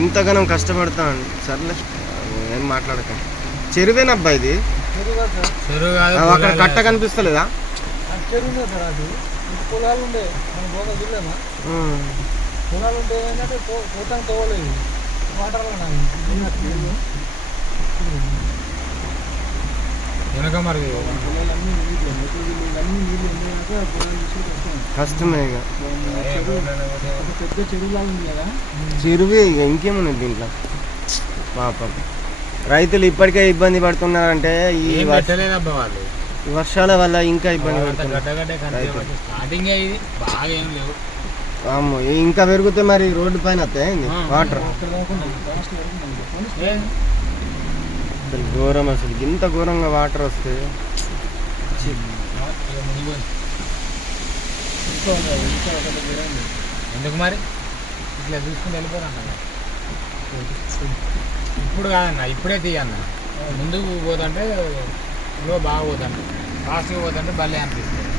ఇంతగానం కష్టపడతాను సర్లే ఏం మాట్లాడక. చెరువేనబ్బా ఇది, అక్కడ కట్ట కనిపిస్తలేదా? పొలాలు ఉండే మనం పోగా చూడలేమా? పొలాలు ఉంటే ఏంటంటే పోతాను తోవలేదు వాటర్లో వెనక మరి కష్టమే ఇక. పెద్ద చెరువులాగా ఉంది కదా, చెరువే ఇక, ఇంకేమున్నది దీంట్లో. పాపం రైతులు ఇప్పటికే ఇబ్బంది పడుతున్నారంటే ఈ వర్షాల వల్ల ఇంకా ఇబ్బంది పడుతున్నారు. ఇంకా పెరిగితే మరి రోడ్డు పైన వస్తాయి వాటర్. అసలు ఘోరం, అసలు ఇంత ఘోరంగా వాటర్ వస్తే ఎందుకు మరి ఇట్లా చూసుకుని వెళ్ళిపోరన్న. ఇప్పుడు కాదన్న, ఇప్పుడే తీయన్న. ముందుకు పోతుంటే బాగా పోతాను, ఫాస్ట్గా పోతుంటే భలే అనిపిస్తుంది.